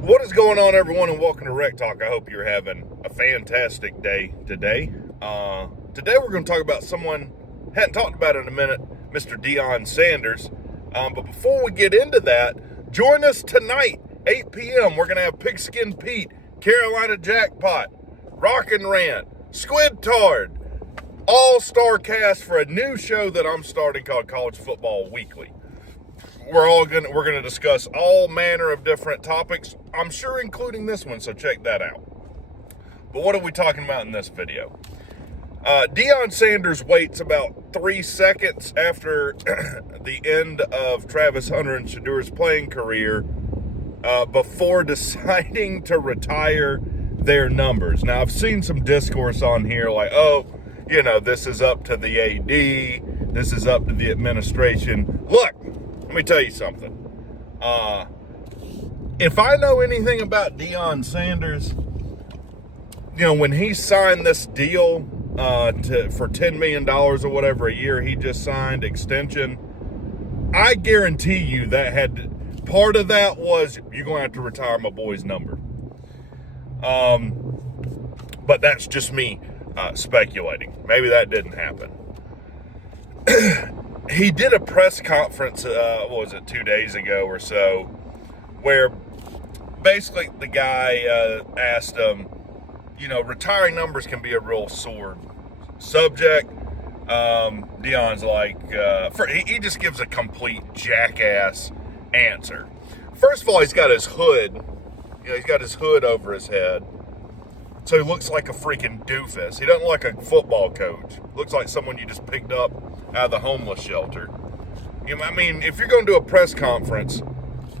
What is going on, everyone, and welcome to Rec Talk. I hope you're having a fantastic day today. Today we're going to talk about someone hadn't talked about in a minute, Mr. Deion Sanders. But before we get into that, join us tonight, 8 p.m. We're going to have Pigskin Pete, Carolina Jackpot, Rockin' Rant, Squid Tard, all-star cast for a new show that I'm starting called College Football Weekly. We're gonna discuss all manner of different topics, I'm sure including this one, so check that out. But what are we talking about in this video? Deion Sanders waits about 3 seconds after the end of Travis Hunter and Shadeur's playing career before deciding to retire their numbers. Now, I've seen some discourse on here like, this is up to the AD, this is up to the administration. Look, let me tell you something. If I know anything about Deion Sanders, when he signed this deal for $10 million or whatever a year he just signed, extension, I guarantee you that part of that was, you're going to have to retire my boy's number. But that's just me speculating. Maybe that didn't happen. He did a press conference, 2 days ago or so, where basically the guy asked him, retiring numbers can be a real sore subject. Deion's like, he just gives a complete jackass answer. First of all, he's got his hood, he's got his hood over his head, so he looks like a freaking doofus. He doesn't look like a football coach. Looks like someone you just picked up out of the homeless shelter. If you're going to do a press conference,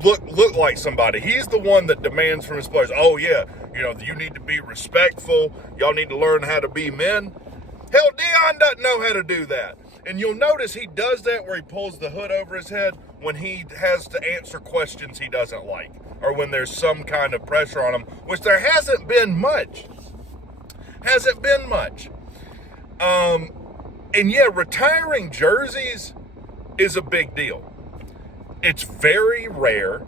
look like somebody. He's the one that demands from his players, you need to be respectful. Y'all need to learn how to be men. Hell, Deion doesn't know how to do that. And you'll notice he does that where he pulls the hood over his head when he has to answer questions he doesn't like, or when there's some kind of pressure on him, which there hasn't been much. Retiring jerseys is a big deal. It's very rare.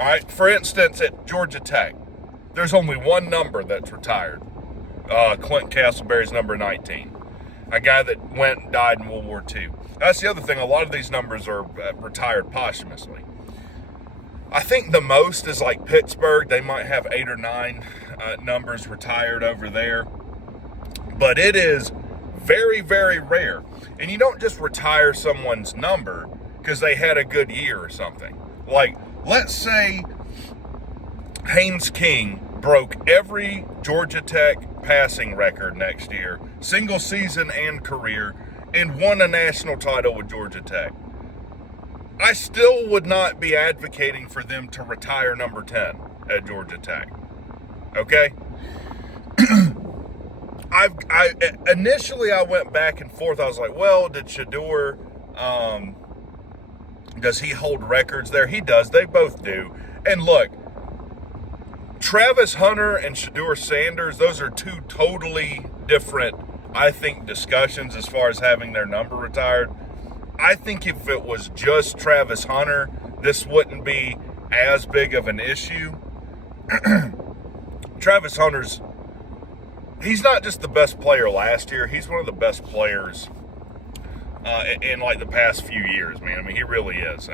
All right, for instance, at Georgia Tech, there's only one number that's retired. Clint Castleberry's number 19. A guy that went and died in World War II. That's the other thing. A lot of these numbers are retired posthumously. I think the most is like Pittsburgh. They might have 8 or 9 numbers retired over there. But it is very, very rare. And you don't just retire someone's number because they had a good year or something. Like, let's say Haynes King broke every Georgia Tech passing record next year, single season and career, and won a national title with Georgia Tech. I still would not be advocating for them to retire number 10 at Georgia Tech. Okay? Initially I went back and forth. I was like, well, did Shadeur, does he hold records there? He does. They both do. And look, Travis Hunter and Shadeur Sanders, those are two totally different, I think, discussions as far as having their number retired. I think if it was just Travis Hunter, this wouldn't be as big of an issue. Travis Hunter's, he's not just the best player last year, he's one of the best players in like the past few years, man. He really is.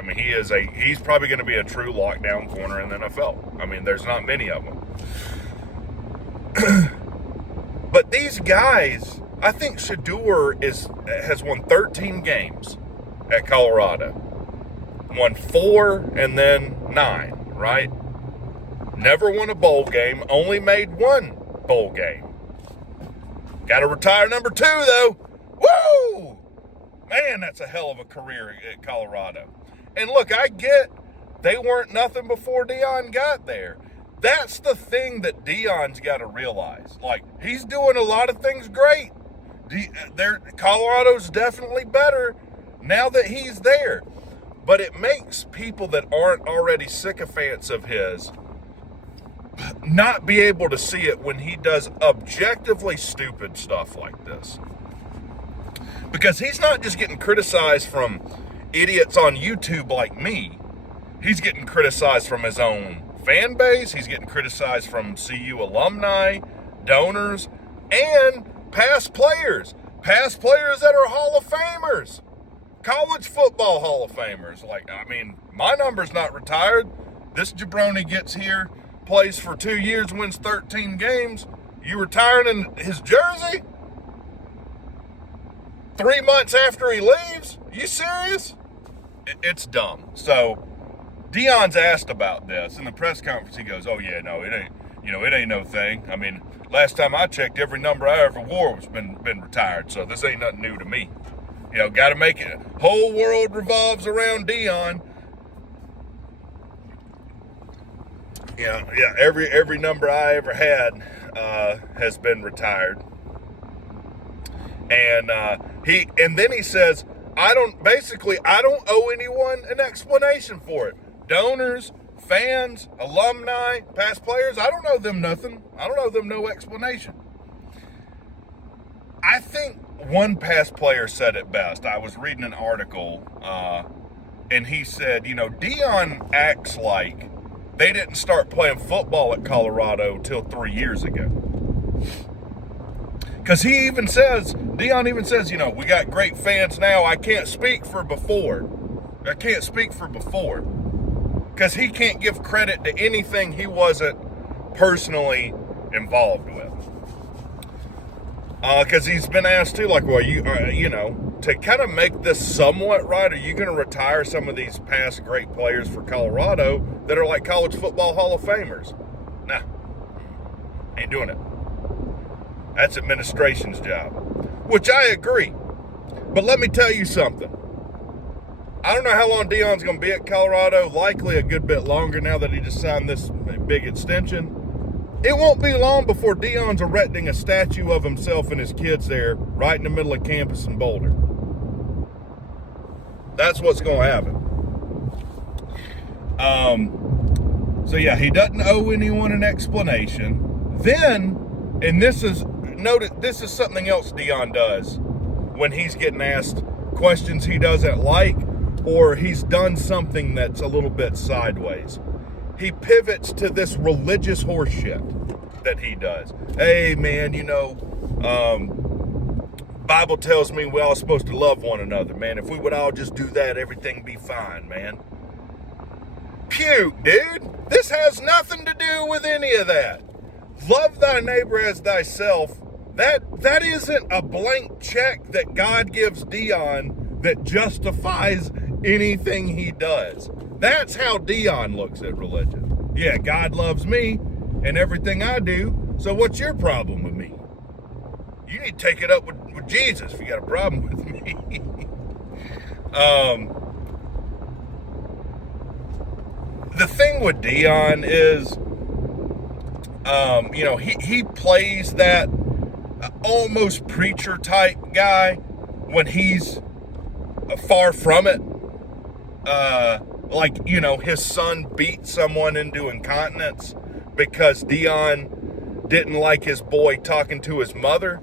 He's probably going to be a true lockdown corner in the NFL. There's not many of them. But these guys, I think Shadeur has won 13 games at Colorado. Won 4 and then 9, right? Never won a bowl game, only made 1 bowl game. Got to retire number 2, though. Woo! Man, that's a hell of a career at Colorado. And look, I get they weren't nothing before Deion got there. That's the thing that Deion's got to realize. Like, he's doing a lot of things great. Colorado's definitely better now that he's there. But it makes people that aren't already sycophants of his not be able to see it when he does objectively stupid stuff like this. Because he's not just getting criticized from idiots on YouTube like me. He's getting criticized from his own fan base. He's getting criticized from CU alumni, donors, and past players. Past players that are Hall of Famers. College football Hall of Famers. Like, I mean, my number's not retired. This jabroni gets here, plays for 2 years, wins 13 games. You retiring in his jersey? 3 months after he leaves? You serious? It's dumb. So Deion's asked about this in the press conference. He goes, "Oh yeah, no, it ain't. It ain't no thing. I mean, last time I checked, every number I ever wore was been retired. So this ain't nothing new to me. Got to make it. Whole world revolves around Deion. Every number I ever had has been retired." And then he says, I don't owe anyone an explanation for it. Donors, fans, alumni, past players, I don't owe them nothing. I don't owe them no explanation. I think one past player said it best. I was reading an article, and he said, Deion acts like they didn't start playing football at Colorado till 3 years ago. Because Deion even says, we got great fans now. I can't speak for before. Because he can't give credit to anything he wasn't personally involved with. Because he's been asked too, like, well, to kind of make this somewhat right, are you going to retire some of these past great players for Colorado that are like college football Hall of Famers? Nah, ain't doing it. That's administration's job, which I agree. But let me tell you something. I don't know how long Deion's going to be at Colorado. Likely a good bit longer now that he just signed this big extension. It won't be long before Deion's erecting a statue of himself and his kids there right in the middle of campus in Boulder. That's what's going to happen. So yeah, he doesn't owe anyone an explanation. Then, and this is something else Deion does when he's getting asked questions he doesn't like, or he's done something that's a little bit sideways. He pivots to this religious horseshit that he does. Hey man, Bible tells me we're all supposed to love one another, man. If we would all just do that, everything be fine, man. Puke, dude. This has nothing to do with any of that. Love thy neighbor as thyself. That isn't a blank check that God gives Deion that justifies anything he does. That's how Deion looks at religion. Yeah, God loves me and everything I do, so what's your problem with me? You need to take it up with Jesus if you got a problem with me. The thing with Deion is, he plays that almost preacher type guy when he's far from it. His son beat someone into incontinence because Deion didn't like his boy talking to his mother.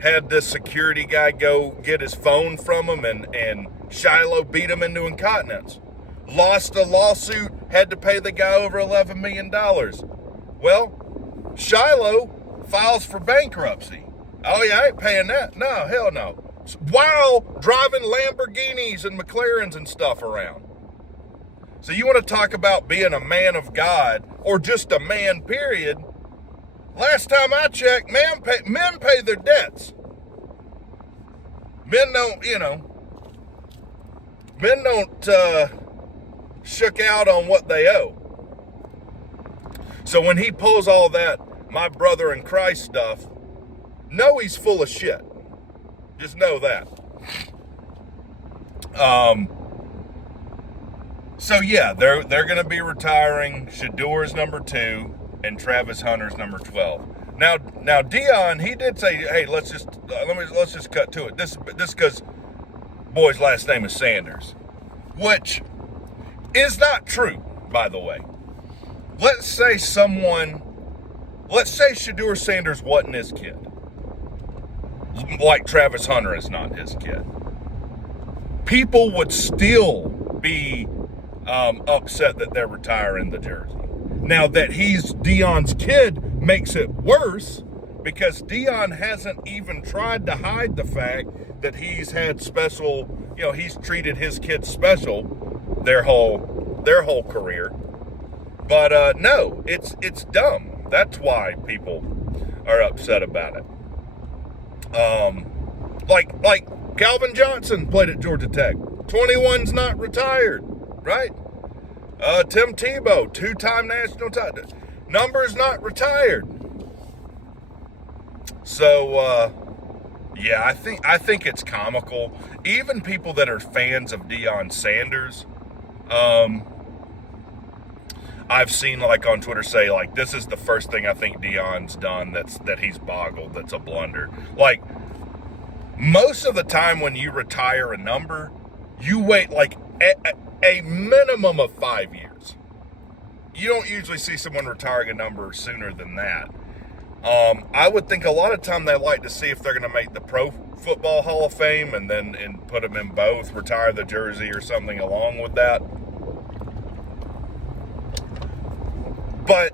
Had this security guy go get his phone from him, and Shiloh beat him into incontinence. Lost a lawsuit, had to pay the guy over $11 million. Well, Shiloh files for bankruptcy. Oh yeah, I ain't paying that. No, hell no. While driving Lamborghinis and McLarens and stuff around. So you want to talk about being a man of God, or just a man, period. Last time I checked, men pay their debts. Men don't shook out on what they owe. So when he pulls all that my brother in Christ stuff, know he's full of shit. Just know that. So yeah, they're going to be retiring Shadour's number 2 and Travis Hunter's number 12. Now Deion, he did say, hey, let's just cut to it. This because boy's last name is Sanders, which is not true, by the way. Let's say Shadur Sanders wasn't his kid. Like Travis Hunter is not his kid. People would still be upset that they're retiring the jersey. Now that he's Deion's kid makes it worse, because Deion hasn't even tried to hide the fact that he's had special, he's treated his kids special their whole career. But no, it's dumb. That's why people are upset about it. Like Calvin Johnson played at Georgia Tech. 21's not retired, right? Tim Tebow, 2-time national title. Numbers not retired. So, yeah, I think it's comical. Even people that are fans of Deion Sanders, I've seen like on Twitter say like, this is the first thing I think Deion's done that he's boggled, that's a blunder. Like, most of the time when you retire a number, you wait like a minimum of 5 years. You don't usually see someone retiring a number sooner than that. I would think a lot of time they like to see if they're going to make the Pro Football Hall of Fame and put them in both, retire the jersey or something along with that. But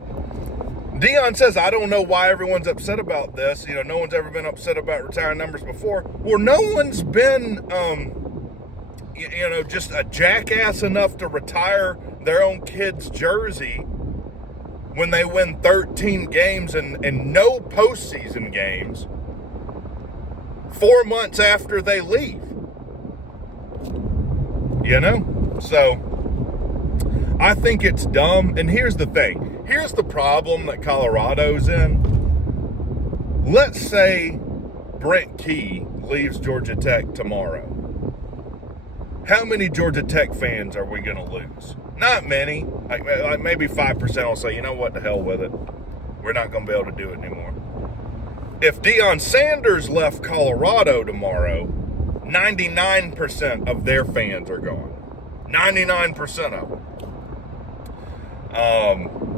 Deion says, I don't know why everyone's upset about this. No one's ever been upset about retiring numbers before. Well, no one's been, just a jackass enough to retire their own kid's jersey when they win 13 games and no postseason games 4 months after they leave. So I think it's dumb. And here's the thing. Here's the problem that Colorado's in. Let's say Brent Key leaves Georgia Tech tomorrow. How many Georgia Tech fans are we going to lose? Not many. Like maybe 5% will say, you know what, the hell with it. We're not going to be able to do it anymore. If Deion Sanders left Colorado tomorrow, 99% of their fans are gone. 99% of them.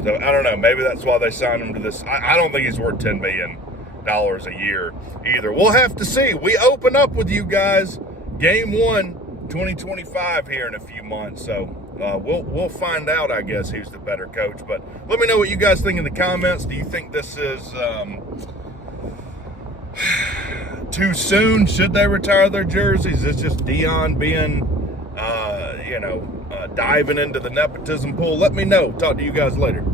So I don't know. Maybe that's why they signed him to this. I don't think he's worth $10 million a year either. We'll have to see. We open up with you guys game 1, 2025 here in a few months. So we'll find out, I guess, who's the better coach. But let me know what you guys think in the comments. Do you think this is too soon? Should they retire their jerseys? Is this just Deion being, diving into the nepotism pool? Let me know. Talk to you guys later.